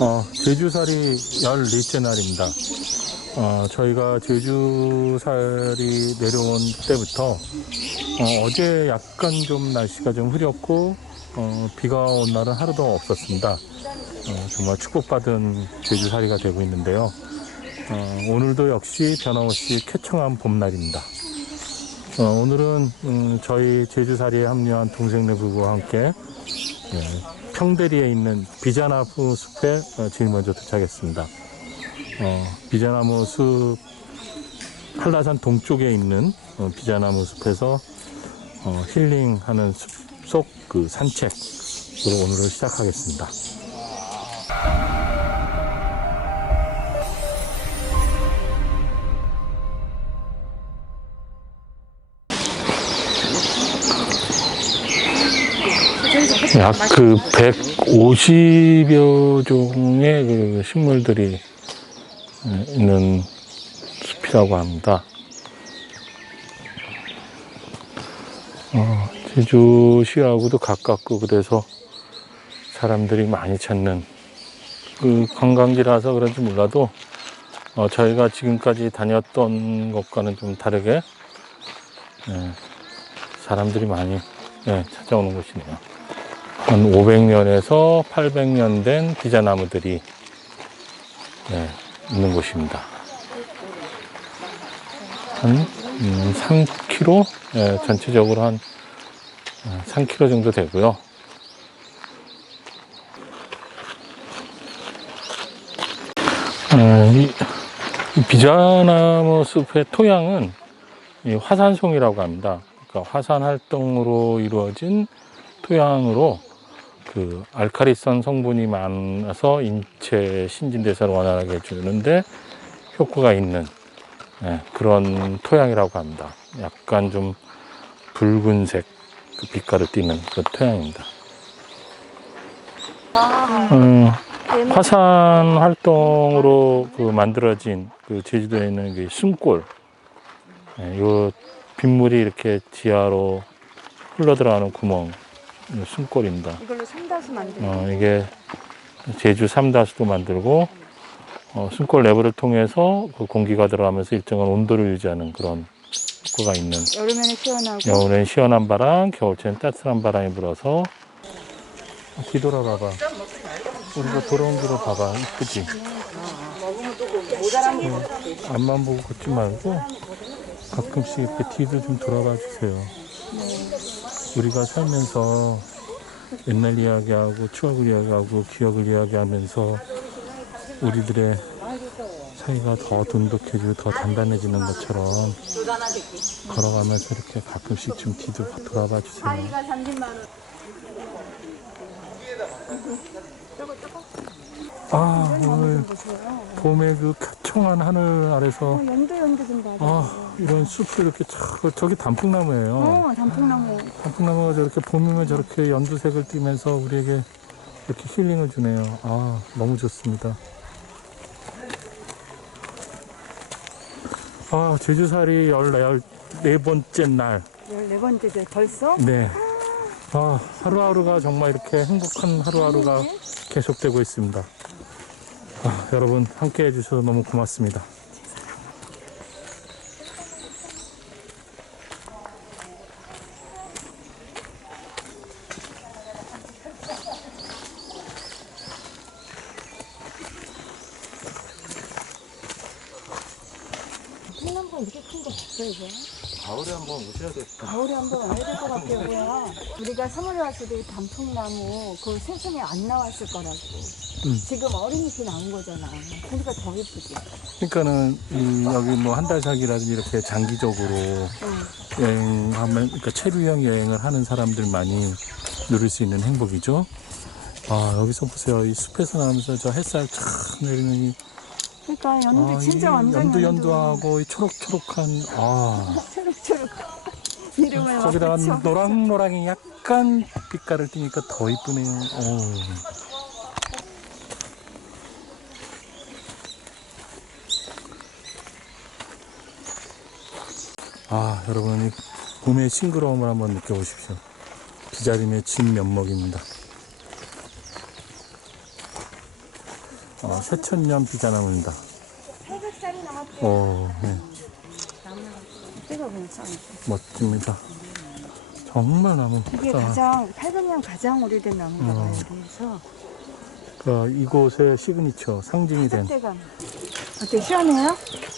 어, 제주살이 14째 날입니다. 어, 저희가 제주살이 내려온 때부터 어, 제 약간 좀 날씨가 좀 흐렸고 어, 비가 온 날은 하루도 없었습니다. 어, 정말 축복받은 제주살이가 되고 있는데요. 어, 오늘도 역시 변함없이 쾌청한 봄날입니다. 어, 오늘은 음, 저희 제주살이에 합류한 동생네 부부와 함께 예, 평대리에 있는 비자나무 숲에 어, 제일 먼저 도착했습니다. 어, 비자나무 숲 한라산 동쪽에 있는 어, 비자나무 숲에서 어, 힐링하는 숲속 그 산책으로 오늘을 시작하겠습니다. 약 그 150여 종의 그 식물들이 있는 숲이라고 합니다. 어, 제주시하고도 가깝고 그래서 사람들이 많이 찾는 그 관광지라서 그런지 몰라도 어, 저희가 지금까지 다녔던 것과는 좀 다르게 예, 사람들이 많이 예, 찾아오는 곳이네요. 한 500년에서 800년 된 비자나무들이 예, 있는 곳입니다. 한 음, 3km, 예, 전체적으로 한 어, 3km 정도 되고요. 어, 이, 이 비자나무 숲의 토양은 이 화산송이라고 합니다. 그러니까 화산 활동으로 이루어진 토양으로 그 알카리성 성분이 많아서 인체 신진대사를 원활하게 해주는데 효과가 있는 예, 그런 토양이라고 합니다. 약간 좀 붉은색 그 빛깔을 띠는 그런 토양입니다. 음, 화산 활동으로 그 만들어진 그 제주도에 있는 그 숨골, 예, 요 빗물이 이렇게 지하로 흘러 들어가는 구멍, 요 숨골입니다. 이걸로 삼다수 만들고 어, 이게 제주 삼다수도 만들고 어, 숨골 내부를 통해서 그 공기가 들어가면서 일정한 온도를 유지하는 그런 효과가 있는 여름에는 시원하고 겨울엔 시원한 바람, 겨울철엔 따뜻한 바람이 불어서 뒤돌아 봐봐. 우리가 돌아온 길로 봐봐. 이쁘지? 네, 앞만 보고 걷지 말고 가끔씩 이렇게 뒤도 좀 돌아봐 주세요. 우리가 살면서 옛날 이야기하고 추억을 이야기하고 기억을 이야기하면서 우리들의 사이가 더 돈독해지고 더 단단해지는 것처럼 걸어가면서 이렇게 가끔씩 좀 뒤도 돌아봐 주세요. 아 오늘 봄의 그 쾌청한 하늘 아래서 연두 연두 좀 봐. 아 이런 숲을 이렇게 촥 저기 단풍나무예요. 어, 단풍나무. 단풍나무가 저렇게 봄이면 저렇게 연두색을 띠면서 우리에게 이렇게 힐링을 주네요. 아 너무 좋습니다. 아 제주살이 14번째 날. 14번째죠. 벌써? 네. 아, 하루하루가 정말 이렇게 행복한 하루하루가 계속되고 있습니다. 아, 여러분 함께 해주셔서 너무 고맙습니다. 콩나무가 이렇게 큰거 없어요, 이거? 가을에 한번 오셔야겠다. 가을에 한번 와야 될 것 같아요, 뭐야. 우리가 3월에 왔을 때 단풍나무 그 세상에 안 나왔을 거라고. 음. 지금 어린 잎이 나온 거잖아. 그러니까 더 예쁘지. 그러니까는 이 여기 뭐 한 달 살기라든지 이렇게 장기적으로 응. 여행하면 그러니까 체류형 여행을 하는 사람들만이 누릴 수 있는 행복이죠. 아 여기서 보세요. 이 숲에서 나면서 저 햇살 촥 내리는 이 그러니까 연두 아, 진짜 이 완전 연두 연두하고 이 초록초록한 아 초록초록. 이름을 막 거기다가 붙여. 노랑노랑이 약간 빛깔을 띠니까 더 이쁘네요. 오. 아 여러분 이 봄의 싱그러움을 한번 느껴보십시오. 기자림의 진 면목입니다. 어, 새천년 비자나무입니다. 800살이 넘었대. 오, 네. 멋집니다. 정말 나무 이게 크다. 가장 800년 가장 오래된 나무인가 봐요. 음. 그래서 그 이곳의 시그니처 상징이 된 어때 시원해요?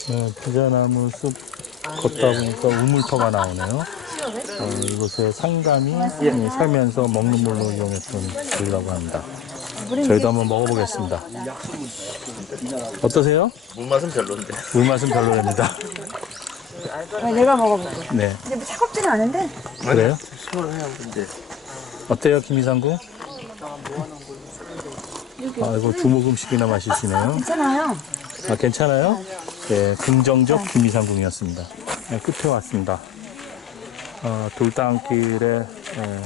네, 비자나무 숲 걷다 보니까 우물터가 나오네요. 어, 이곳에 상감이 예, 살면서 먹는 물로 이용했던 물이라고 합니다. 저희도 한번 먹어보겠습니다. 어떠세요? 물맛은 별론데. 물맛은 별로랍니다. 아, 내가 먹어볼게. 네, 근데 뭐 차갑지는 않은데 그래요? 시원해요, 근데. 어때요, 김이상구? 아이고 두 모금씩이나 마시시네요. 괜찮아요. 아, 괜찮아요? 네, 긍정적 김이상궁이었습니다. 네, 끝에 왔습니다. 어, 돌담길의 예,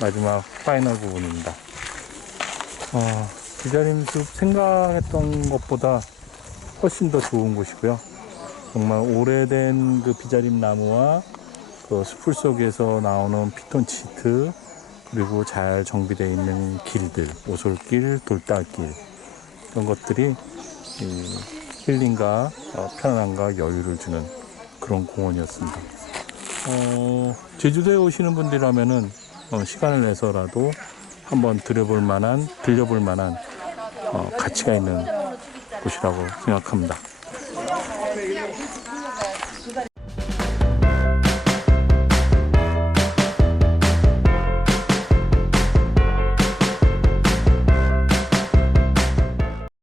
마지막 파이널 부분입니다. 어, 기자림숲 생각했던 것보다 훨씬 더 좋은 곳이고요. 정말 오래된 그 비자림 나무와 그 숲을 속에서 나오는 피톤치트 그리고 잘 정비되어 있는 길들, 오솔길, 돌담길 이런 것들이 이 힐링과 어, 편안함과 여유를 주는 그런 공원이었습니다. 어, 제주도에 오시는 분들이라면은 어, 시간을 내서라도 한번 들여볼 만한, 들려볼 만한 어, 가치가 있는 곳이라고 생각합니다.